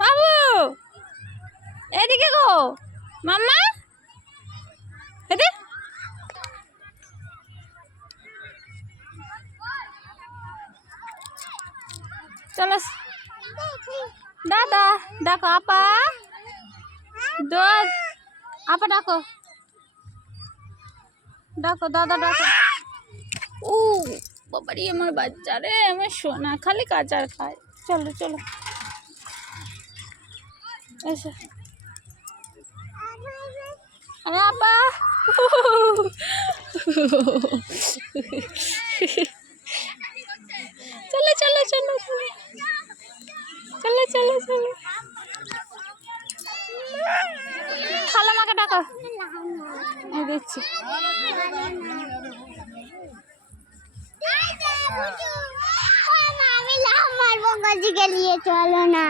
বাবু এদিকে গো মাম্মা এদিকে চলো দাদা ডাকো আপা আপা ডাকো ডাকো দাদা ডাকো ও বাবারি আমার বাচ্চা রে আমার সোনা খালি কাচার খায় চলো চলো এসো আরে আপা চলো চলো চলো চলো চলো চলো খালা মাকে ডাকো দিচ্ছি लिए चलो ना।